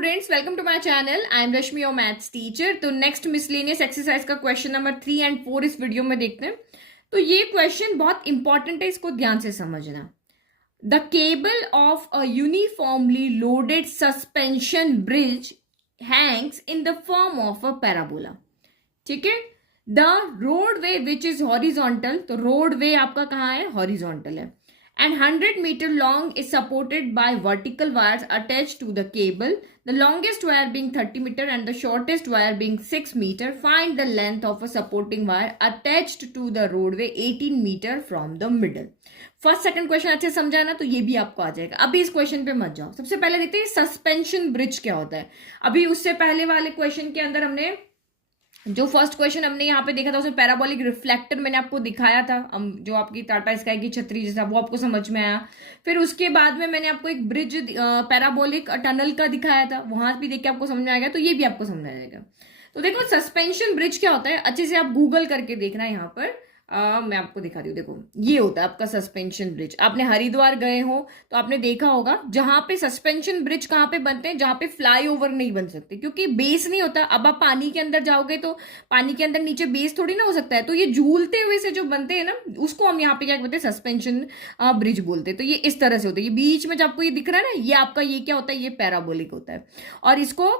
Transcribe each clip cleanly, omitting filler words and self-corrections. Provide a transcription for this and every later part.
Students, welcome to my channel. I am Rashmi, your maths teacher. तो next miscellaneous exercise का question number 3 and 4 इस video में देखते हैं। तो ये क्वेश्चन बहुत इंपॉर्टेंट है, इसको ध्यान से समझना। The cable of a uniformly loaded suspension bridge Hanks in the form of a parabola. ठीक है। The roadway which is horizontal, तो रोडवे आपका कहाँ है? हॉरिजॉन्टल है। And 100 meter long is supported by vertical wires attached to the cable, the longest wire being 30 meter and the shortest wire being 6 meter. Find the length of a supporting wire attached to the roadway 18 meter from the middle. First second question अच्छे समझा ना, तो ये भी आपको आ जाएगा। अभी इस क्वेश्चन पे मत जाओ, सबसे पहले देखते हैं सस्पेंशन ब्रिज क्या होता है। अभी उससे पहले वाले क्वेश्चन के अंदर हमने जो फर्स्ट क्वेश्चन हमने यहाँ पे देखा था उसमें पैराबोलिक रिफ्लेक्टर मैंने आपको दिखाया था, जो आपकी टाटा स्काई की छतरी जैसा, वो आपको समझ में आया। फिर उसके बाद में मैंने आपको एक ब्रिज पैराबोलिक टनल का दिखाया था, वहां भी देख के आपको समझ में आएगा, तो ये भी आपको समझ आएगा। तो देखो सस्पेंशन ब्रिज क्या होता है, अच्छे से आप गूगल करके देखना। यहाँ पर मैं आपको दिखा रही हूँ। देखो ये होता है आपका सस्पेंशन ब्रिज। आपने हरिद्वार गए हो तो आपने देखा होगा, जहां पे सस्पेंशन ब्रिज कहाँ पे बनते हैं, जहां पे फ्लाईओवर नहीं बन सकते, क्योंकि बेस नहीं होता। अब आप पानी के अंदर जाओगे तो पानी के अंदर नीचे बेस थोड़ी ना हो सकता है, तो ये झूलते हुए से जो बनते हैं ना, उसको हम यहाँ पे क्या बोलते हैं, सस्पेंशन ब्रिज बोलते हैं। तो ये इस तरह से होता है। ये बीच में जो आपको ये दिख रहा है ना, ये आपका ये क्या होता है, ये पैराबोलिक होता है। और इसको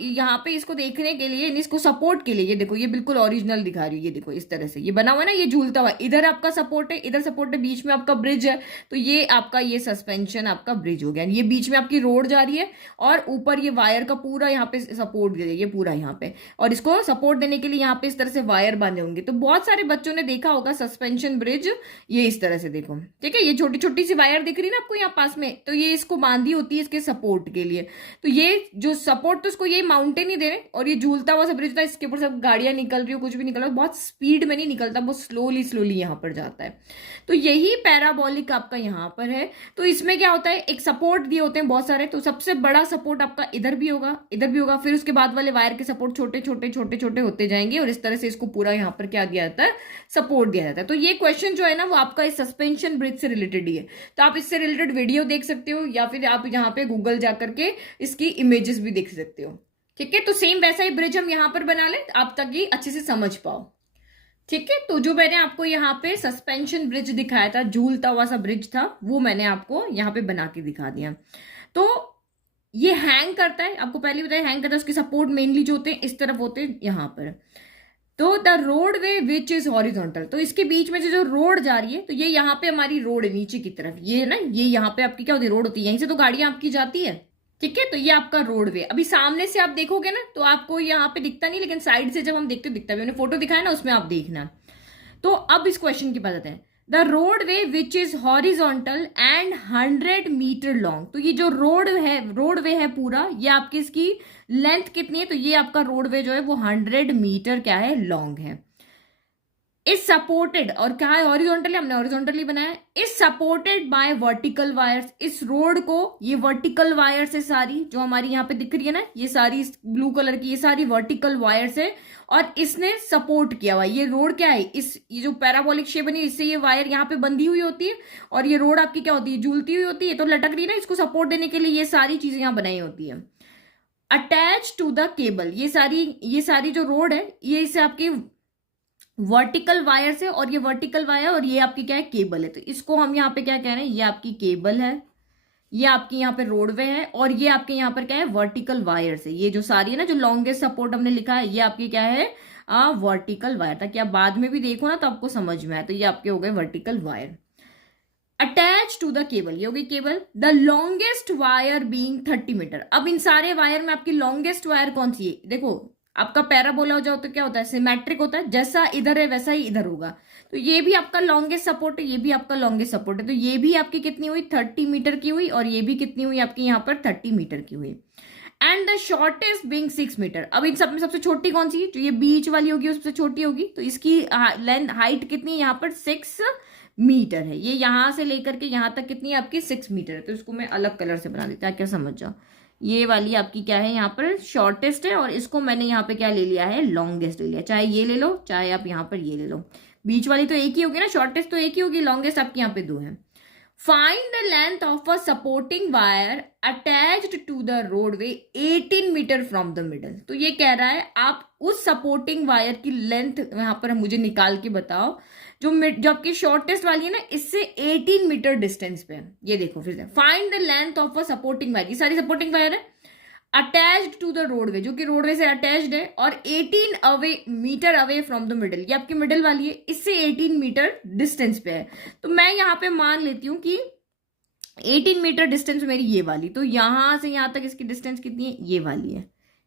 यहाँ पे इसको देखने के लिए, इसको सपोर्ट के लिए, ये देखो ये बिल्कुल ओरिजिनल दिखा रही है। ये देखो इस तरह से ये बना हुआ है ना, ये झूलता हुआ। इधर आपका सपोर्ट है, इधर सपोर्ट है, बीच में आपका ब्रिज है। तो ये आपका ये सस्पेंशन आपका ब्रिज हो गया। ये बीच में आपकी रोड जा रही है और ऊपर ये वायर का पूरा यहाँ पे सपोर्ट दे ये पूरा यहाँ पे, और इसको सपोर्ट देने के लिए यहाँ पे इस तरह से वायर बांधे होंगे। तो बहुत सारे बच्चों ने देखा होगा सस्पेंशन ब्रिज, ये इस तरह से देखो। ठीक है, ये छोटी छोटी सी वायर दिख रही है ना आपको यहाँ पास में, तो ये इसको बांधी होती है इसके सपोर्ट के लिए। तो ये जो सपोर्ट, तो इसको ये माउंटेन ही दे रहे, और ये झूलता हुआ सा ब्रिज था, इसके ऊपर सब गाड़ियां निकल रही हो, कुछ भी निकल रहा, बहुत स्पीड में नहीं निकलता, बहुत स्लोली यहां पर जाता है। तो यही पैराबोलिक आपका यहां पर है। तो इसमें क्या होता है, एक सपोर्ट दिए होते हैं बहुत सारे। तो सबसे बड़ा सपोर्ट आपका इधर भी होगा, इधर भी होगा, फिर उसके बाद वाले वायर के सपोर्ट छोटे छोटे छोटे छोटे होते जाएंगे, और इस तरह से इसको पूरा यहां पर क्या दिया जाता है, सपोर्ट दिया जाता है। तो ये क्वेश्चन जो है ना, वो आपका इस सस्पेंशन ब्रिज से रिलेटेड ही है। तो आप इससे रिलेटेड वीडियो देख सकते हो, या फिर आप यहाँ पे गूगल जाकर के इसकी इमेजेस भी देख सकते हो। ठीक है, तो सेम वैसा ही ब्रिज हम यहाँ पर बना लें, आप तक ये अच्छे से समझ पाओ। ठीक है, तो जो मैंने आपको यहाँ पे सस्पेंशन ब्रिज दिखाया था, झूलता हुआ सा ब्रिज था, वो मैंने आपको यहाँ पे बना के दिखा दिया। तो ये हैंग करता है, आपको पहले बताया हैंग करता है। उसके सपोर्ट मेनली जो होते हैं इस तरफ होते हैं यहाँ पर। तो the roadway which is horizontal, तो इसके बीच में से जो रोड जा रही है, तो ये यहाँ पे हमारी रोड है नीचे की तरफ, ये ना, ये यहाँ पे आपकी क्या होती है, रोड होती है, यहीं से तो गाड़ियां आपकी जाती है। ठीक है, तो ये आपका रोडवे। अभी सामने से आप देखोगे ना, तो आपको यहाँ पे दिखता नहीं, लेकिन साइड से जब हम देखते दिखता है। मैंने फोटो दिखाया ना, उसमें आप देखना। तो अब इस क्वेश्चन की बात आते हैं। The roadway which is horizontal and 100 metre long, तो ये जो रोडवे है पूरा, ये आपकी इसकी लेंथ कितनी है, तो ये आपका रोडवे जो है वो 100 मीटर क्या है, लॉन्ग है। इज सपोर्टेड, और क्या है, हॉरिजॉन्टली, हमने हॉरिजॉन्टली बनाया। Is supported by vertical wires, इस रोड को ये वर्टिकल वायर्स है सारी, जो हमारी यहाँ पे दिख रही है ना, ये सारी ब्लू कलर की, ये सारी वर्टिकल वायर्स है, और इसने सपोर्ट किया हुआ। ये रोड क्या है, ये जो पैराबोलिक शेप बनी, इससे ये वायर यहाँ पे बंधी हुई होती है, और ये रोड आपकी क्या होती है, झूलती हुई होती है, तो लटक रही है ना, इसको सपोर्ट देने के लिए ये सारी चीजें यहाँ बनाई होती है। अटैच टू द केबल, ये सारी जो रोड है, ये इसे आपकी वर्टिकल वायर से, और ये वर्टिकल वायर, और ये आपकी क्या है, केबल है। तो इसको हम यहाँ पे क्या कह रहे हैं, ये आपकी केबल है, ये आपकी यहाँ पे रोडवे है, और ये आपके यहाँ पर क्या है, वर्टिकल वायर से। ये जो सारी है ना, जो लॉन्गेस्ट सपोर्ट हमने लिखा है, ये आपकी क्या है, वर्टिकल वायर, ताकि आप बाद में भी देखो ना तो आपको समझ में आए। तो ये आपके हो गए vertical wire. Attach to the cable, ये हो गई cable. The longest wire being 30 metre. अब इन सारे वायर में आपकी लॉन्गेस्ट वायर कौन सी है, देखो आपका पैराबोला हो जाओ तो क्या होता है, सिमेट्रिक होता है, जैसा इधर है वैसा ही इधर होगा। तो ये भी आपका लॉन्गेस्ट सपोर्ट है, ये भी आपका लॉन्गेस्ट सपोर्ट है। तो ये भी आपकी कितनी हुई, 30 मीटर की हुई, और ये भी कितनी हुई आपकी यहाँ पर 30 मीटर की हुई। And the shortest being 6 metre. अब इन सब में सबसे छोटी कौन सी है, जो ये बीच वाली होगी उससे छोटी होगी। तो इसकी लेंथ हाइट कितनी है यहाँ पर, 6 मीटर है। ये यहां से लेकर के यहां तक कितनी है आपकी, 6 मीटर है। तो इसको मैं अलग कलर से बना देता है, क्या समझ जाओ। ये वाली आपकी क्या है, यहाँ पर शॉर्टेस्ट है, और इसको मैंने यहाँ पे क्या ले लिया है, लॉन्गेस्ट ले लिया। चाहे ये ले लो, चाहे आप यहाँ पर ये ले लो, बीच वाली तो एक ही होगी ना, शॉर्टेस्ट तो एक ही होगी, लॉन्गेस्ट आपकी यहाँ पे 2 है। Find the length of a supporting wire attached to the roadway 18 metre from the middle. तो ये कह रहा है आप उस सपोर्टिंग वायर की लेंथ यहां पर मुझे निकाल के बताओ जो आपकी शॉर्टेस्ट वाली है ना, इससे 18 मीटर डिस्टेंस पे है। ये देखो फिर से, find the length of a supporting wire, ये सारी सपोर्टिंग वायर है अटैच्ड टू द रोडवे, जो कि रोडवे से अटैच्ड है, और 18 metre away from the middle, ये आपकी मिडल वाली है, इससे 18 मीटर डिस्टेंस पे है। तो मैं यहाँ पे मान लेती हूँ कि 18 मीटर डिस्टेंस मेरी ये वाली, तो यहां से यहां तक इसकी डिस्टेंस कितनी है, ये वाली है।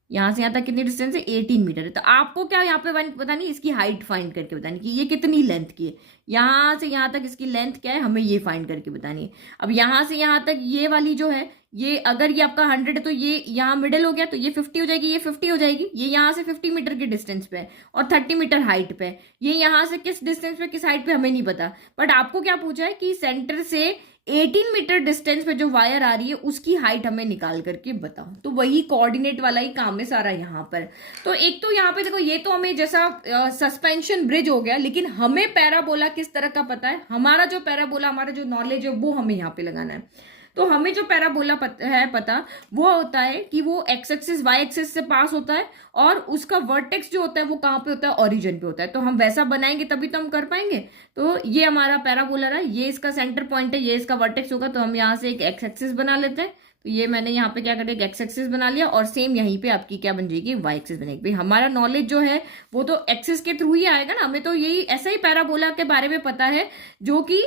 यहां से यहां तक कितनी डिस्टेंस है, 18 मीटर है। तो आपको क्या यहाँ पे बतानी, इसकी हाइट फाइंड करके बतानी कि ये कितनी लेंथ की है। यहां से यहां तक इसकी लेंथ क्या है, हमें ये फाइंड करके बतानी है। अब यहां से यहां तक ये वाली जो है, ये अगर ये आपका 100 है तो ये यहाँ मिडिल हो गया, तो ये 50 हो जाएगी, ये 50 हो जाएगी। ये यहाँ से 50 मीटर के डिस्टेंस पे है और 30 मीटर हाइट पे है। ये यहाँ से किस डिस्टेंस पे, किस हाइट पे, हमें नहीं पता। बट आपको क्या पूछा है कि सेंटर से 18 मीटर डिस्टेंस पे जो वायर आ रही है उसकी हाइट हमें निकाल करके बताओ। तो वही कोऑर्डिनेट वाला ही काम है सारा यहाँ पर। तो एक तो यहाँ पे देखो, ये तो हमें जैसा सस्पेंशन ब्रिज हो गया, लेकिन हमें पैराबोला किस तरह का पता है, हमारा जो पैराबोला, हमारा जो नॉलेज है वो हमें यहाँ पे लगाना है। तो हमें जो पैराबोला पता वो होता है कि वो एक्स एक्सिस वाई एक्सिस से पास होता है, और उसका वर्टेक्स जो होता है वो कहाँ पे होता है, ओरिजिन पे होता है। तो हम वैसा बनाएंगे तभी तो हम कर पाएंगे। तो ये हमारा पैराबोला है, ये इसका सेंटर पॉइंट है, ये इसका वर्टेक्स होगा। तो हम यहाँ से एक एक्स एक्सिस बना लेते हैं। तो ये मैंने यहाँ पे क्या करें, एक्स एक्सिस बना लिया, और सेम यहीं पे आपकी क्या बन जाएगी, वाई एक्सिस बनेगी। भाई हमारा नॉलेज जो है वो तो एक्सिस के थ्रू ही आएगा ना, हमें तो यही ऐसा ही पैराबोला के बारे में पता है, जो कि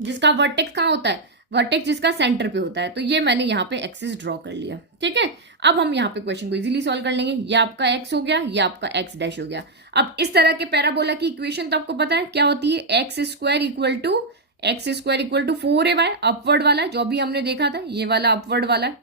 जिसका वर्टेक्स कहाँ होता है, वर्टेक्स जिसका सेंटर पे होता है। तो ये मैंने यहाँ पे एक्सिस ड्रॉ कर लिया, ठीक है। अब हम यहाँ पे क्वेश्चन को इजीली सॉल्व कर लेंगे। ये आपका एक्स हो गया, ये आपका एक्स डैश हो गया। अब इस तरह के पैराबोला की इक्वेशन तो आपको पता है क्या होती है, x square equal to 4ay, upward वाला जो भी हमने देखा था, ये वाला अपवर्ड वाला,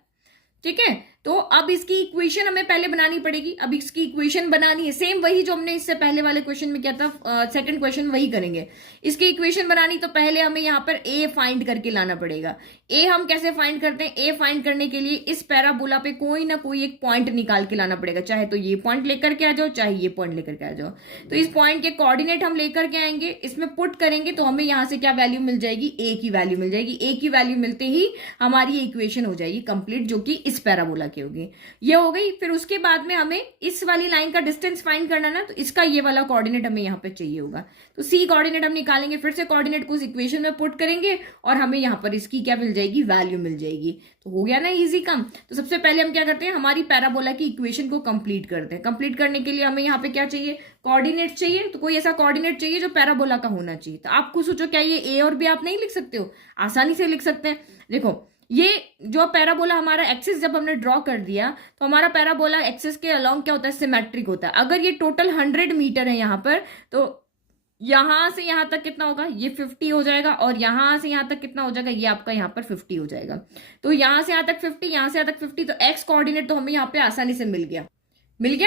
ठीक है। तो अब इसकी इक्वेशन हमें पहले बनानी पड़ेगी। अब इसकी इक्वेशन बनानी है, सेम वही जो हमने इससे पहले वाले क्वेश्चन में किया था, सेकंड क्वेश्चन वही करेंगे। इसकी इक्वेशन बनानी तो पहले हमें यहाँ पर ए फाइंड करके लाना पड़ेगा। ए हम कैसे फाइंड करते हैं, ए फाइंड करने के लिए इस पैराबोला पे कोई ना कोई एक पॉइंट निकाल के लाना पड़ेगा, चाहे तो ये पॉइंट लेकर के आ जाओ, चाहे ये पॉइंट लेकर के आ जाओ। तो इस पॉइंट के कोऑर्डिनेट हम लेकर के आएंगे, इसमें पुट करेंगे, तो हमें यहाँ से क्या वैल्यू मिल जाएगी, ए की वैल्यू मिल जाएगी। ए की वैल्यू मिलते ही हमारी इक्वेशन हो जाएगी कंप्लीट, जो कि इस पैराबोला की होगी। ये हो गई। फिर उसके बाद में हमें इस वाली लाइन का डिस्टेंस फाइंड करना ना, तो इसका ये वाला कोऑर्डिनेट हमें यहाँ पे चाहिए होगा। तो सी कोऑर्डिनेट हम निकालेंगे, फिर से कोऑर्डिनेट को उस इक्वेशन में पुट करेंगे, और हमें यहाँ पर इसकी क्या मिल जाएगी, वैल्यू मिल जाएगी। तो हो गया ना इजी काम। तो सबसे पहले हम क्या करते हैं, हमारी पैराबोला की इक्वेशन को कंप्लीट करते हैं। कंप्लीट करने के लिए हमें यहाँ पे क्या चाहिए, कोऑर्डिनेट चाहिए। तो कोई ऐसा कोऑर्डिनेट चाहिए जो पैराबोला का होना चाहिए। तो आपको सोचो, क्या ये ए और बी आप नहीं लिख सकते हो, आसानी से लिख सकते हैं। देखो, ये जो पैराबोला हमारा एक्सिस जब हमने ड्रॉ कर दिया, तो हमारा पैराबोला एक्सिस के अलोंग क्या होता है, सिमेट्रिक होता है। अगर ये टोटल 100 मीटर है यहाँ पर, तो यहां से यहां तक कितना होगा, ये 50 हो जाएगा, और यहां से यहां तक कितना हो जाएगा, ये आपका यहाँ पर 50 हो जाएगा। तो यहां से यहां तक 50, यहां से यहां तक 50, तो एक्स कोऑर्डिनेट तो हमें यहाँ पे आसानी से मिल गया।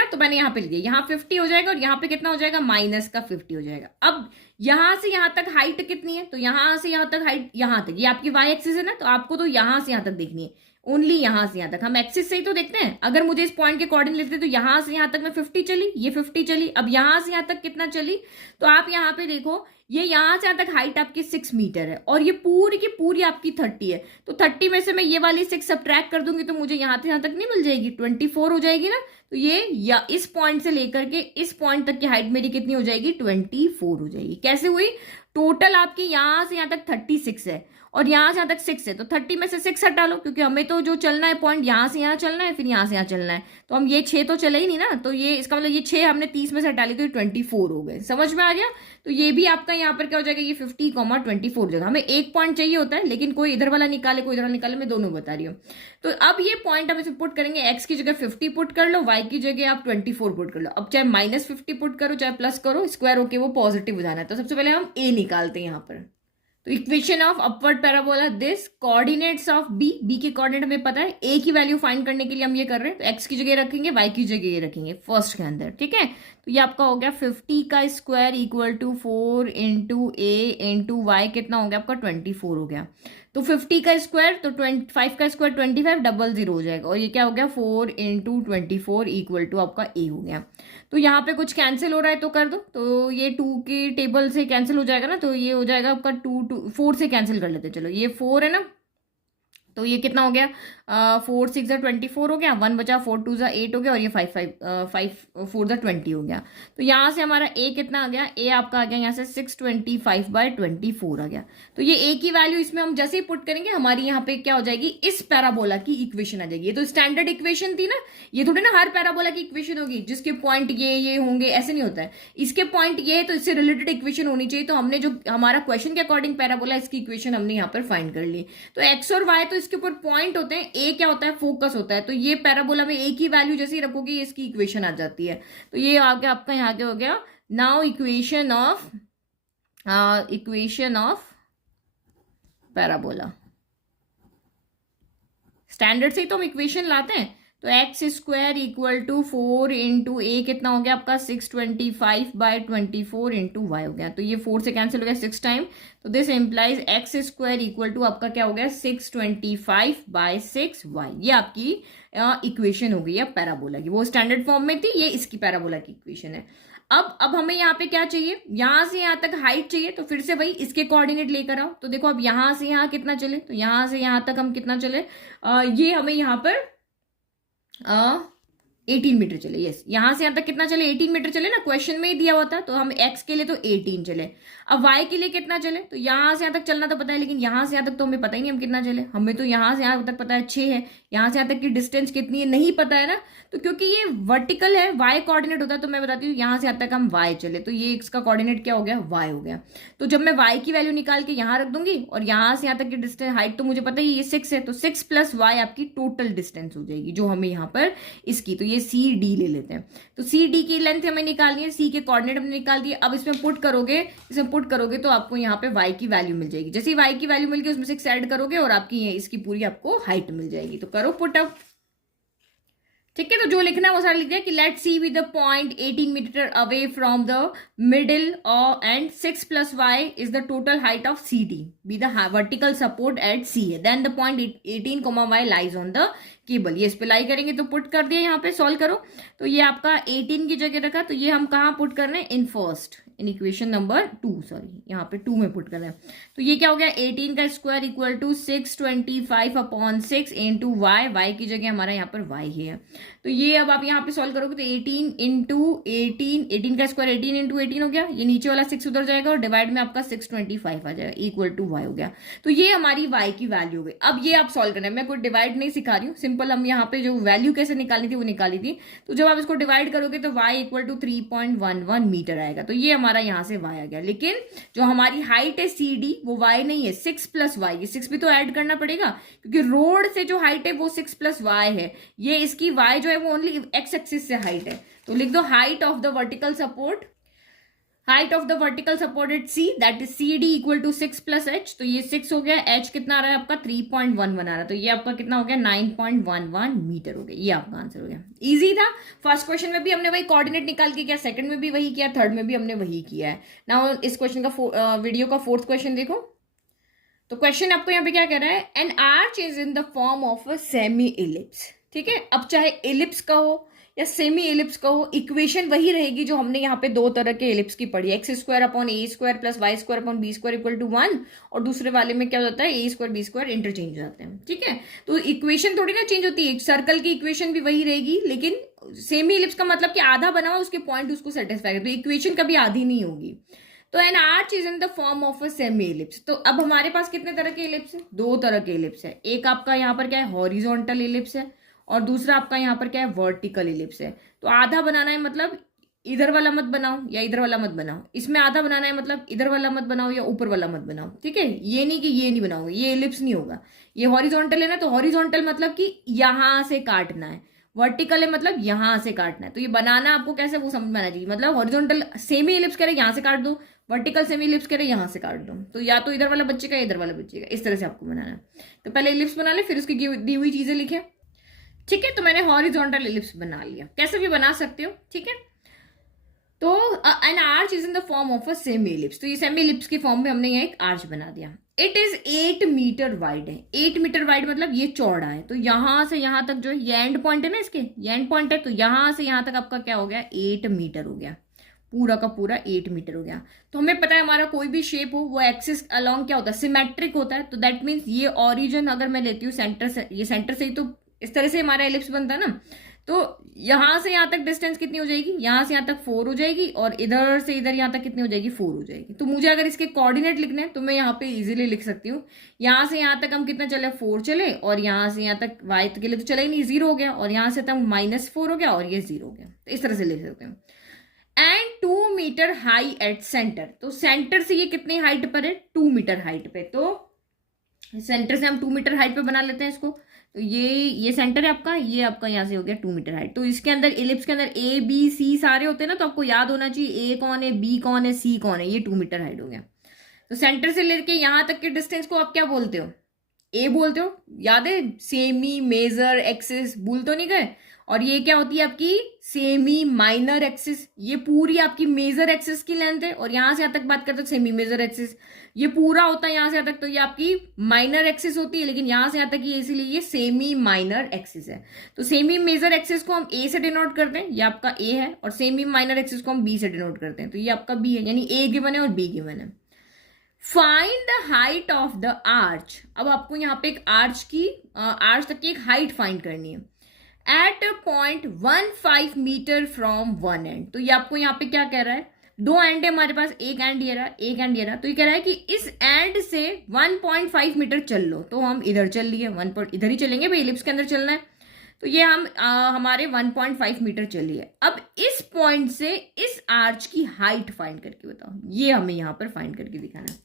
तो मैंने यहाँ पे लिख दिया, यहाँ 50 हो जाएगा, और यहाँ पे कितना हो जाएगा, माइनस का 50 हो जाएगा। अब यहां से यहां तक हाइट कितनी है, तो यहां से यहां तक हाइट, यहां तक, ये आपकी वाई एक्सिस है ना, तो आपको तो यहां से यहां तक देखनी है, ओनली यहां से यहां तक। हम एक्सिस से ही तो देखते हैं। अगर मुझे इस पॉइंट के कोऑर्डिनेट लेते तो यहां से यहां तक में 50 चली, ये 50 चली। अब यहां से यहां तक कितना चली, तो आप यहाँ पे देखो, ये यहां से यहां तक हाइट आपकी 6 मीटर है, और ये पूरी की पूरी आपकी 30 है। तो 30 में से मैं ये वाली 6 सब्ट्रैक्ट कर दूंगी, तो मुझे यहां से यहां तक नहीं मिल जाएगी, 24 हो जाएगी ना। तो ये या इस पॉइंट से लेकर के इस पॉइंट तक की हाइट मेरी कितनी हो जाएगी, 24 हो जाएगी। कैसे हुई, टोटल आपकी यहां से यहां तक 36 है, और यहां से यहां तक 6 है। तो 30 में से 6 हटा लो, क्योंकि हमें तो जो चलना है पॉइंट, यहां से यहां चलना है, फिर यहां से यहां चलना है। तो हम ये 6 तो चले ही नहीं ना, तो ये इसका मतलब ये 6 हमने 30 में से हटा ली, तो 24 हो गए। समझ में आ गया। तो ये भी आपका यहाँ पर क्या हो जाएगा, ये 50,24 हो जाएगा। हमें एक पॉइंट चाहिए होता है, लेकिन कोई इधर वाला निकाले, कोई इधर वाला निकाले, मैं दोनों बता रही हूँ। तो अब ये पॉइंट हम इसे पुट करेंगे, एक्स की जगह 50 पुट कर लो, वाई की जगह आप 24 पुट कर लो। अब चाहे -50 पुट करो, चाहे प्लस करो, स्क्वायर होके वो पॉजिटिव हो जाना है। तो सबसे पहले हम ए निकालते हैं यहाँ पर। तो equation of upward parabola, this coordinates of B, B के कोऑर्डिनेट हमें पता है। ए की वैल्यू फाइंड करने के लिए हम ये कर रहे हैं, तो एक्स की जगह रखेंगे, वाई की जगह ये रखेंगे फर्स्ट के अंदर, ठीक है। तो तो ये आपका हो गया 50 का square equal to 4 into a into y, कितना हो गया आपका 24 हो गया। तो 50 का स्क्वायर तो 25 का स्क्वायर 25, डबल जीरो हो जाएगा, और ये क्या हो गया 4 इंटू 24 इक्वल टू आपका ए हो गया। तो यहाँ पे कुछ कैंसिल हो रहा है तो कर दो, तो ये 2 की टेबल से कैंसिल हो जाएगा ना, तो ये हो जाएगा आपका 4 से कैंसिल कर लेते हैं। चलो ये 4 है ना, तो ये कितना हो गया 4 6 ज़ा 24 हो गया, 1 बचा, 4 2 ज़ा 8 हो गया, और ये 5 4 ज़ा 20 हो गया। तो यहाँ से हमारा ए कितना आ गया, ए आपका आ गया यहाँ से 625/24 आ गया। तो ये ए की वैल्यू इसमें हम जैसे ही पुट करेंगे हमारी यहाँ पे क्या हो जाएगी, इस पैराबोला की इक्वेशन आ जाएगी। ये तो स्टैंडर्ड इक्वेशन थी ना, ये थोड़ी ना हर पैराबोला की इक्वेशन होगी जिसके पॉइंट ये होंगे, ऐसे नहीं होता है। इसके पॉइंट ये है तो इससे रिलेटेड इक्वेशन होनी चाहिए। तो हमने जो हमारा क्वेश्चन के अकॉर्डिंग पैराबोला, इसकी इक्वेशन हमने यहाँ पर फाइंड कर ली। तो एक्स और वाई तो इसके ऊपर पॉइंट होते हैं, ए क्या होता है फोकस होता है। तो ये पैराबोला में ए की वैल्यू जैसे ही रखोगे इसकी इक्वेशन आ जाती है। तो ये आ गया आपका यहाँ के हो गया now equation of parabola. Standard से ही तो हम इक्वेशन लाते हैं। तो x square equal to 4 into a कितना हो गया आपका 625/24 इंटू वाई हो गया। तो ये 4 से कैंसिल हो गया 6 टाइम, तो this implies x square equal to आपका क्या हो गया 625/6 वाई। ये आपकी इक्वेशन हो गई है पैराबोला की। वो स्टैंडर्ड फॉर्म में थी, ये इसकी पैराबोला की इक्वेशन है। अब हमें यहाँ पे क्या चाहिए, यहां से यहां तक हाइट चाहिए, तो फिर से वही इसके कोऑर्डिनेट लेकर आओ। तो देखो अब यहां से यहां कितना चले, तो यहां से यहां तक हम कितना चले, ये हमें यहाँ पर 18 मीटर चले। यस, यहां से यहां तक कितना चले 18 मीटर चले ना, क्वेश्चन में ही दिया हुआ था। तो हम एक्स के लिए तो 18 चले। अब वाई के लिए कितना चले, तो यहां से यहां तक चलना तो पता है, लेकिन यहां से यहां तक तो हमें पता ही नहीं हम कितना चले। हमें तो यहां से यहां तक पता है 6 है, यहां से यहां तक की डिस्टेंस कितनी है नहीं पता है ना। तो क्योंकि ये वर्टिकल है, वाई कोऑर्डिनेट होता है, तो मैं बताती हूँ यहां से यहां तक हम वाई चले, तो ये इसका कोऑर्डिनेट क्या हो गया वाई हो गया। तो जब मैं वाई की वैल्यू निकाल के यहां रख दूंगी, और यहां से यहां तक की डिस्टेंस हाइट तो मुझे पता ही ये 6 है, तो 6 प्लस वाई आपकी टोटल डिस्टेंस हो जाएगी जो हमें यहाँ पर इसकी। तो ये सी डी ले लेते हैं। तो सी डी की लेंथ हमें निकालनी है, सी के कोऑर्डिनेट हमने निकाल दिए। अब इसमें पुट करोगे तो आपको यहाँ पे वाई की वैल्यू मिल जाएगी। जैसे ही वाई की वैल्यू मिल गई उसमें 6 ऐड करोगे और आपकी इसकी पूरी आपको हाइट मिल जाएगी। तो करो पुट अप। ठीक है, तो जो लिखना है वो सारा लिख दिया कि let C with the point 18 metre away from the middle and 6 plus y is the total height of C D be the vertical support at C है, then the point 18 y lies on the cable. ये इस पे लाई करेंगे तो put कर दिया, यहाँ पे सॉल्व करो। तो ये आपका 18 की जगह रखा, तो ये हम कहाँ पुट कर रहे हैं in first, in equation number 2, sorry यहाँ पे 2 में पुट कर रहे हैं। तो ये क्या हो गया 18 का square equal to 625/6 into y, y की जगह हमारा यहाँ पर वाई है। तो ये अब आप यहाँ पे सॉल्व करोगे तो 18 इंटू 18 का स्क्वायर 18 इंटू 18 हो गया, ये नीचे वाला 6 उधर जाएगा और डिवाइड में आपका 625 आ जाएगा इक्वल टू वाई हो गया। तो ये हमारी वाई की वैल्यू हो गई। अब ये आप सॉल्व करना है, मैं कोई डिवाइड नहीं सिखा रही हूँ, सिंपल हम यहाँ पे जो वैल्यू कैसे निकालनी थी वो निकाली थी। तो जब आप इसको डिवाइड करोगे तो y इक्वल टू 3.11 मीटर आएगा। तो ये हमारा यहाँ से y आ गया, लेकिन जो हमारी हाइट है सी डी वो y नहीं है, 6 प्लस वाई। ये 6 भी तो ऐड करना पड़ेगा क्योंकि रोड से जो हाइट है वो 6 प्लस वाई है। ये इसकी y जो है वो ओनली x एक्सिस से हाइट है। तो लिख दो height of the vertical support, height of the vertical support at C that is C D equal to 6 plus h. तो ये 6 हो गया, एच कितना आ रहा है आपका 3.11 आ रहा है। तो ये आपका कितना हो गया 9.11 मीटर हो गया। ये आपका आंसर हो गया। इजी था, फर्स्ट क्वेश्चन में भी हमने वही कोऑर्डिनेट निकाल के किया, सेकंड में भी वही किया, थर्ड में भी हमने वही किया है। नाउ इस क्वेश्चन का वीडियो का फोर्थ क्वेश्चन देखो। तो क्वेश्चन आपको यहाँ पे क्या कह रहा है, N arch is in the form of a semi ellipse. ठीक है, अब चाहे इलिप्स का हो या सेमी इलिप्स का हो, इक्वेशन वही रहेगी जो हमने यहाँ पे दो तरह के इलिप्स की पढ़ी, x square upon a square plus y square upon b square equal to 1, और दूसरे वाले में क्या होता है a square b square interchange हो जाते हैं। ठीक है, तो इक्वेशन थोड़ी ना चेंज होती है, सर्कल की इक्वेशन भी वही रहेगी, लेकिन सेमी इलिप्स का मतलब कि आधा बना हुआ उसके पॉइंट उसको सेटिस्फाई करे, तो इक्वेशन कभी आधी नहीं होगी। तो N arch is in the form of a semi ellipse. तो अब हमारे पास कितने तरह के इलिप्स है, दो तरह के इलिप्स है। एक आपका यहाँ पर क्या है हॉरिजॉन्टल इलिप्स है, और दूसरा आपका यहाँ पर क्या है वर्टिकल इलिप्स है। तो आधा बनाना है मतलब इधर वाला मत बनाओ या इधर वाला मत बनाओ, इसमें आधा बनाना है मतलब इधर वाला मत बनाओ या ऊपर वाला मत बनाओ। ठीक है, ये नहीं कि ये नहीं बनाओगे, ये इलिप्स नहीं होगा। ये हॉरिजॉन्टल है ना, तो हॉरिजॉन्टल मतलब कि यहां से काटना है, वर्टिकल है मतलब यहां से काटना है। तो ये बनाना आपको कैसे वो समझ में आना चाहिए, मतलब हॉरिजॉन्टल सेमी इलिप्स कह रहे यहां से काट दो, वर्टिकल सेमी इलिप्स कह रहे यहां से काट दो। तो या तो इधर वाला बच्चेगा इधर वाला बच्चेगा, इस तरह से आपको बनाना है। तो पहले इलिप्स बना ले, फिर उसकी दी हुई चीजें लिखे। ठीक है, तो मैंने हॉरिजॉन्टल इलिप्स बना लिया, कैसे भी बना सकते हो। ठीक है, तो N arch is in the form of a semi ellipse, तो ये सेमी इलिप्स के फॉर्म में हमने यहाँ एक आर्च बना दिया। इट इज 8 मीटर वाइड है। 8 मीटर वाइड मतलब ये चौड़ा है। तो यहां से यहां तक जो ये एंड पॉइंट है ना, इसके ये एंड पॉइंट है, तो यहां से यहां तक आपका क्या हो गया, 8 मीटर हो गया, पूरा का पूरा 8 मीटर हो गया। तो हमें पता है हमारा कोई भी शेप हो वो एक्सिस अलोंग क्या होता है, सिमेट्रिक होता है। तो दैट मीन्स ये ओरिजिन अगर मैं लेती हूँ सेंटर से, ये सेंटर से ही तो इस तरह से हमारा एलिप्स बनता है ना। तो यहां से यहां तक डिस्टेंस कितनी हो जाएगी, यहां से यहां तक 4 हो जाएगी, और इधर से इधर यहां तक कितनी हो जाएगी, 4 हो जाएगी। तो मुझे अगर इसके कोऑर्डिनेट लिखने हैं तो मैं यहाँ पे इजीली लिख सकती हूँ, यहां से यहां तक हम कितना चले, 4 चले, और यहां से यहां तक वाई के लिए तो चला ही नहीं, 0 हो गया, और यहां से तक -4 हो गया, और ये 0 हो गया। तो इस तरह से लिख सकते हैं। And 2 metre high at centre, तो सेंटर से ये कितनी हाइट पर है, 2 मीटर हाइट पे। तो सेंटर से हम 2 मीटर हाइट पे बना लेते हैं इसको। तो ये सेंटर है आपका, ये आपका यहाँ से हो गया 2 मीटर हाइट। तो इसके अंदर इलिप्स के अंदर ए बी सी सारे होते हैं ना, तो आपको याद होना चाहिए ए कौन है, बी कौन है, सी कौन है। ये 2 मीटर हाइट हो गया। तो सेंटर से लेके यहां तक के डिस्टेंस को आप क्या बोलते हो, ए बोलते हो, याद है, सेमी मेजर एक्सिस, भूल तो नहीं गए। और ये क्या होती है आपकी सेमी माइनर एक्सिस, ये पूरी आपकी मेजर एक्सिस की लेंथ है। और यहां से यहां तक बात करते हो सेमी मेजर एक्सिस, ये पूरा होता है यहां से यहां तक, तो ये आपकी माइनर एक्सिस होती है, लेकिन यहां से यहां तक ये इसीलिए ये सेमी माइनर एक्सिस है। तो सेमी मेजर एक्सिस को हम ए से डिनोट करते हैं, ये आपका ए है, और सेमी माइनर एक्सिस को हम बी से डिनोट करते हैं, तो ये आपका बी है, यानी ए गिवन है और बी गिवन है। Find the height of the arch, अब आपको यहाँ पे एक आर्च तक की एक हाइट फाइंड करनी है। At point 15 metre from one end, तो ये आपको यहाँ पे क्या कह रहा है, 2 एंड है हमारे पास, एक एंड ये रहा, एक एंड ये रहा। तो ये कह रहा है कि इस एंड से 1.5 मीटर चल लो। तो हम इधर चल लिए, इधर ही चलेंगे भाई, इलिप्स के अंदर चलना है। तो ये हम हमारे 1.5 मीटर चलिए। अब इस पॉइंट से इस आर्च की हाइट फाइंड करके बताओ, ये हमें यहाँ पर फाइंड करके दिखाना है।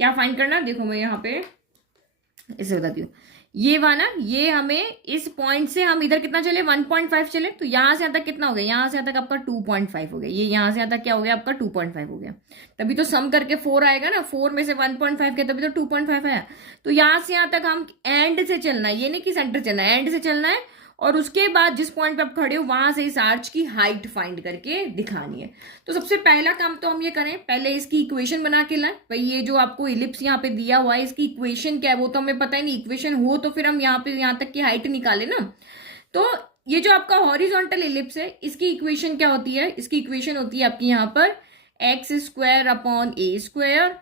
क्या फाइंड करना, देखो मैं यहाँ पे इसे बताती हूँ। ये वाला, ये हमें इस पॉइंट से हम इधर कितना चले, 1.5 चले, तो यहां से यहां तक कितना हो गया, यहां से यहां तक आपका 2.5 हो गया। ये यहां से यहां तक क्या हो गया आपका 2.5 हो गया। तभी तो सम करके 4 आएगा ना, 4 में से 1.5 के तभी तो 2.5 आया। तो यहां से यहां तक हम एंड से चलना है, ये नहीं कि सेंटर चलना है, एंड से चलना है। और उसके बाद जिस पॉइंट पे आप खड़े हो वहां से इस आर्च की हाइट फाइंड करके दिखानी है। तो सबसे पहला काम तो हम ये करें, पहले इसकी इक्वेशन बना के लाएं। भाई ये जो आपको इलिप्स यहाँ पे दिया हुआ है, इसकी इक्वेशन क्या है वो तो हमें पता ही नहीं, इक्वेशन हो तो फिर हम यहाँ पे यहाँ तक की हाइट निकाले ना। तो ये जो आपका हॉरिजॉन्टल इलिप्स है, इसकी इक्वेशन क्या होती है, इसकी इक्वेशन होती है आपकी यहाँ पर x² upon a²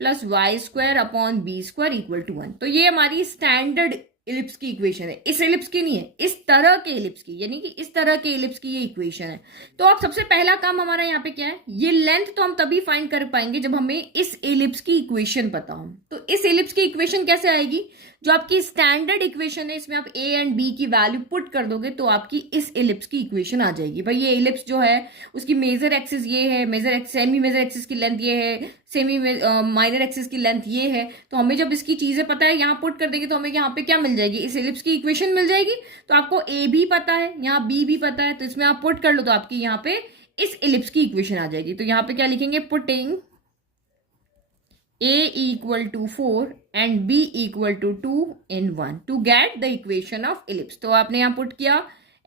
plus y² upon b² equal to 1। तो ये हमारी स्टैंडर्ड इलिप्स की इक्वेशन है। इस इलिप्स की नहीं है, इस तरह के इलिप्स की, यानी कि इस तरह के इलिप्स की ये इक्वेशन है। तो अब सबसे पहला काम हमारा यहाँ पे क्या है, ये लेंथ तो हम तभी फाइंड कर पाएंगे जब हमें इस इलिप्स की इक्वेशन पता हो। तो इस इलिप्स की इक्वेशन कैसे आएगी, जो आपकी स्टैंडर्ड इक्वेशन है, इसमें आप a एंड b की वैल्यू पुट कर दोगे तो आपकी इस इलिप्स की इक्वेशन आ जाएगी। भाई ये इलिप्स जो है उसकी मेजर एक्सिस ये है, सेमी मेजर एक्सिस की लेंथ ये है, सेमी माइनर एक्सिस की लेंथ ये है। तो हमें जब इसकी चीजें पता है यहाँ पुट कर देंगे तो हमें यहाँ पे क्या मिल जाएगी, इस इलिप्स की इक्वेशन मिल जाएगी। तो आपको a भी पता है, यहाँ b भी पता है, तो इसमें आप पुट कर लो तो आपकी यहाँ पे इस इलिप्स की इक्वेशन आ जाएगी। तो यहाँ पे क्या लिखेंगे, putting a equal to 4 and b equal to 2 in 1 to get the equation of ellipse। तो आपने यहाँ पुट किया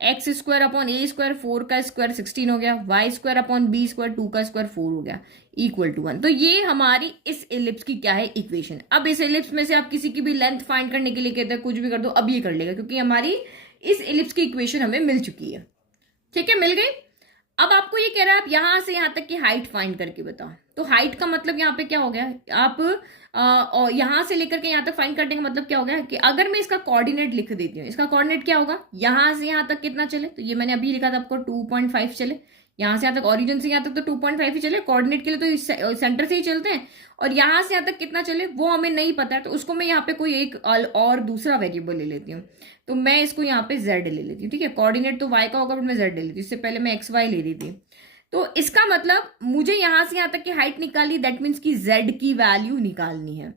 x² अपॉन a², 4 का स्क्वायर 16 हो गया, y² अपॉन b², 2 का स्क्वायर 4 हो गया, इक्वल टू 1। तो ये हमारी इस इलिप्स की क्या है, इक्वेशन। अब इस इलिप्स में से आप किसी की भी लेंथ फाइंड करने के लिए कहते हैं कुछ भी कर दो, अब ये कर लेगा, क्योंकि हमारी इस इलिप्स की इक्वेशन हमें मिल चुकी है। ठीक है, मिल गई। अब आपको ये कह रहा है आप यहां से यहां तक की हाइट फाइंड करके बताओ। तो हाइट का मतलब यहाँ पे क्या हो गया, आप यहां से लेकर के यहां तक फाइंड करने का मतलब क्या हो गया कि अगर मैं इसका कोऑर्डिनेट लिख देती हूँ, इसका कोऑर्डिनेट क्या होगा, यहां से यहां तक कितना चले, तो ये मैंने अभी लिखा था आपको 2.5 चले, यहां से यहां तक, ओरिजिन से यहां तक तो 2.5 ही चले, कोऑर्डिनेट के लिए तो सेंटर से ही चलते हैं। और यहां से यहां तक कितना चले वो हमें नहीं पता है, तो उसको मैं यहाँ पे कोई एक और दूसरा वेरिएबल ले लेती हूँ। तो मैं इसको यहाँ पे z ले लेती हूँ। ठीक है, कोऑर्डिनेट तो y का होगा, बट मैं z ले लेती हूँ, इससे पहले मैं xy ले रही थी। तो इसका मतलब मुझे यहां से यहां तक की हाइट निकाली, दैट मीन्स की z की वैल्यू निकालनी है।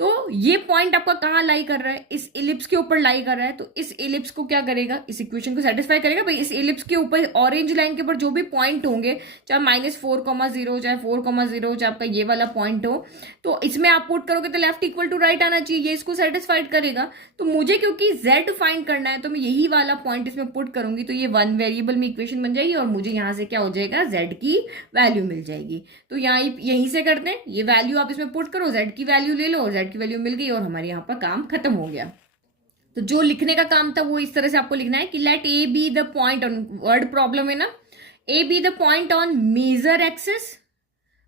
तो ये पॉइंट आपका कहाँ लाई कर रहा है, इस इलिप्स के ऊपर लाई कर रहा है। तो इस इलिप्स को क्या करेगा, इस इक्वेशन को सेटिस्फाई करेगा भाई। इस इलिप्स के ऊपर ऑरेंज लाइन के ऊपर जो भी पॉइंट होंगे, चाहे -4,0, चाहे 4,0, चाहे आपका ये वाला पॉइंट हो, तो इसमें आप पुट करोगे तो लेफ्ट इक्वल टू राइट आना चाहिए, ये इसको सेटिस्फाइड करेगा। तो मुझे क्योंकि z फाइंड करना है तो मैं यही वाला पॉइंट इसमें पुट करूंगी, तो ये वन वेरिएबल में इक्वेशन बन जाएगी और मुझे यहाँ से क्या हो जाएगा, z की वैल्यू मिल जाएगी। तो यहीं से करते हैं, ये वैल्यू आप इसमें पुट करो, z की वैल्यू ले लो और z की वैल्यू मिल गई और हमारे यहाँ पर काम खत्म हो गया। तो जो लिखने का काम था वो इस तरह से आपको लिखना है कि let a be the point on, word problem है ना, a be the point on major axis,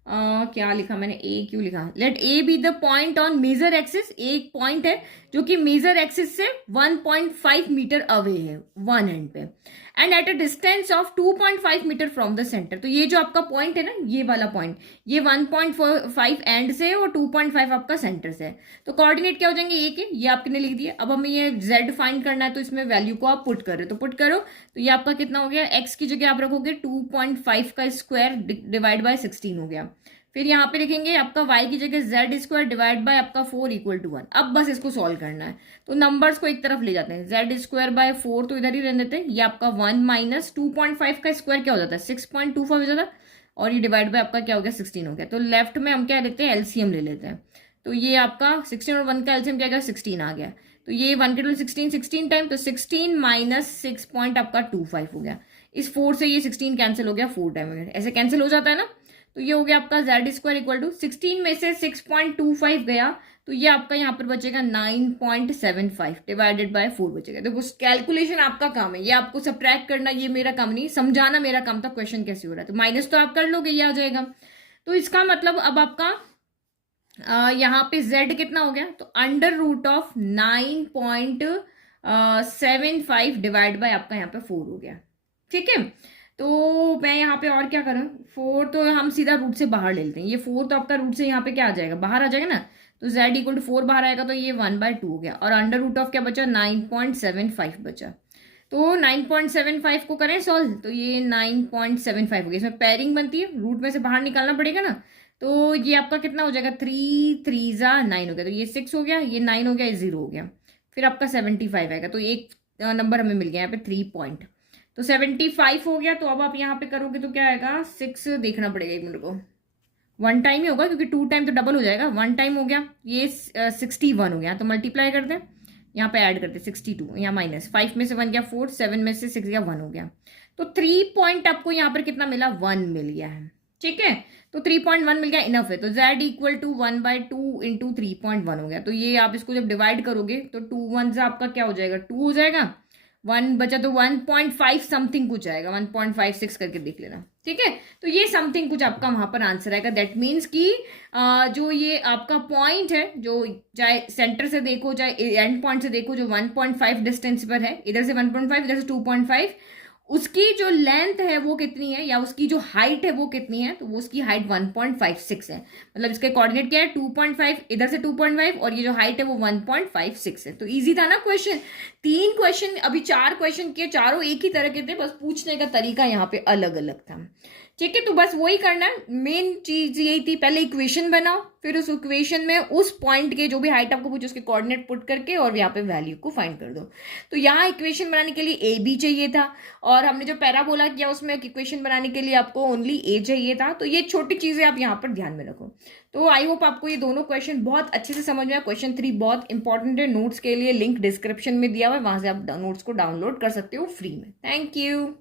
क्या लिखा मैंने, ए क्यों लिखा, let a be the point on major axis, एक पॉइंट है जो कि मेजर एक्सिस से 1.5 मीटर अवे है वन एंड पे, and at a distance of 2.5 metre from the centre. तो ये जो आपका पॉइंट है ना, ये वाला पॉइंट, ये 1.5 एंड से और 2.5 आपका सेंटर से है। तो कोऑर्डिनेट क्या हो जाएंगे, एक है, ये आपने लिख दिया। अब हमें ये z फाइंड करना है, तो इसमें वैल्यू को आप पुट कर रहे हो, तो पुट करो। तो ये आपका कितना हो गया, x की जगह आप रखोगे 2.5 का स्क्वायर डिवाइड बाय 16 हो गया। फिर यहाँ पे लिखेंगे आपका y की जगह z स्क्वायर डिवाइड बाय आपका 4 इक्वल टू 1। अब बस इसको सॉल्व करना है, तो नंबर्स को एक तरफ ले जाते हैं, z स्क्वायर बाय 4 तो इधर ही रहने देते हैं, ये आपका 1 माइनस 2.5 का स्क्वायर क्या हो जाता है, 6.25 हो जाता है, और ये डिवाइड बाय आपका क्या हो गया, 16 हो गया। तो लेफ्ट में हम क्या लेते हैं, एलसीएम ले लेते हैं। तो ये आपका 16 और 1 का एलसीएम क्या गया, 16 आ गया। तो ये 1 के टू 16 टाइम, तो 16 माइनस 6 पॉइंट आपका 25 हो गया। इस 4 से ये 16 कैंसिल हो गया, 4 टाइम हो गया, ऐसे कैंसिल हो जाता है ना। तो ये हो गया आपका z स्क्वायर इक्वल टू 16 में से 6.25 गया, तो ये आपका यहाँ पर बचेगा 9.75 डिवाइडेड बाय 4 बचेगा। देखो कैलकुलेशन आपका काम है, ये आपको सब्ट्रैक्ट करना ये मेरा काम नहीं, समझाना मेरा काम था क्वेश्चन कैसे हो रहा है। तो माइनस तो आप कर लोगे, ये आ जाएगा। तो इसका मतलब अब आपका यहाँ पे z कितना हो गया, तो under root of 9.75 divide by आपका यहाँ पे 4 हो गया। ठीक है, तो मैं यहाँ पे और क्या करूँ, 4 तो हम सीधा रूट से बाहर ले लेते हैं, ये 4 तो आपका रूट से यहाँ पे क्या आ जाएगा, बाहर आ जाएगा ना। तो z इक्वल टू 4 बाहर आएगा, तो ये 1/2 हो गया, और अंडर रूट ऑफ क्या बचा, 9.75 बचा। तो 9.75 को करें सॉल्व, तो ये 9.75 हो गया। इसमें पेयरिंग बनती है, रूट में से बाहर निकालना पड़ेगा ना। तो ये आपका कितना हो जाएगा, 3 3 जा 9 हो गया, तो ये 6 हो गया, ये 9 हो गया, ये 0 हो गया। फिर आपका 75 आएगा, तो एक नंबर हमें मिल गया यहाँ पे 3 पॉइंट, तो 75 हो गया। तो अब आप यहाँ पे करोगे तो क्या आएगा, 6 देखना पड़ेगा एक मिनट को, 1 टाइम ही होगा क्योंकि 2 टाइम तो डबल हो जाएगा, 1 टाइम हो गया, ये 61 हो गया। तो मल्टीप्लाई करते हैं, यहाँ पे ऐड करते हैं 62, यहाँ माइनस 5 में से 1 गया 4, 7 में से 6 गया 1 हो गया। तो 3 पॉइंट आपको यहाँ पर कितना मिला, 1 मिल गया है। ठीक है, तो 3.1 मिल गया, इनफ है। तो z इक्वल टू 1/2 इंटू 3.1 हो गया। तो ये आप इसको जब डिवाइड करोगे तो 2 1 से आपका क्या हो जाएगा, 2 हो जाएगा, 1 बचा तो 1.5 समथिंग कुछ आएगा, 1.56 करके देख लेना। ठीक है, तो ये समथिंग कुछ आपका वहां पर आंसर आएगा। दैट मीन्स कि जो ये आपका पॉइंट है, जो चाहे सेंटर से देखो चाहे एंड पॉइंट से देखो, जो 1.5 डिस्टेंस पर है, इधर से 1.5 इधर से 2.5, उसकी जो लेंथ है वो कितनी है, या उसकी जो हाइट है वो कितनी है, तो वो उसकी हाइट 1.56 है। मतलब इसके कोऑर्डिनेट क्या है, 2.5 इधर से 2.5, और ये जो हाइट है वो 1.56 है। तो इजी था ना क्वेश्चन, 3 क्वेश्चन, अभी 4 क्वेश्चन किए, चारों एक ही तरह के थे, बस पूछने का तरीका यहाँ पे अलग अलग था। ठीक है, तो बस वही करना है, मेन चीज यही थी, पहले इक्वेशन बनाओ, फिर उस इक्वेशन में उस पॉइंट के जो भी हाइट आपको पूछे उसके कोऑर्डिनेट पुट करके और यहाँ पे वैल्यू को फाइंड कर दो। तो यहाँ इक्वेशन बनाने के लिए ए बी चाहिए था, और हमने जो पैराबोला किया उसमें इक्वेशन बनाने के लिए आपको ओनली ए चाहिए था। तो ये छोटी चीजें आप यहाँ पर ध्यान में रखो। तो आई होप आपको ये दोनों क्वेश्चन बहुत अच्छे से समझ में आया। क्वेश्चन 3 बहुत इंपॉर्टेंट है, नोट्स के लिए लिंक डिस्क्रिप्शन में दिया हुआ है, वहां से आप नोट्स को डाउनलोड कर सकते हो फ्री में। Thank you.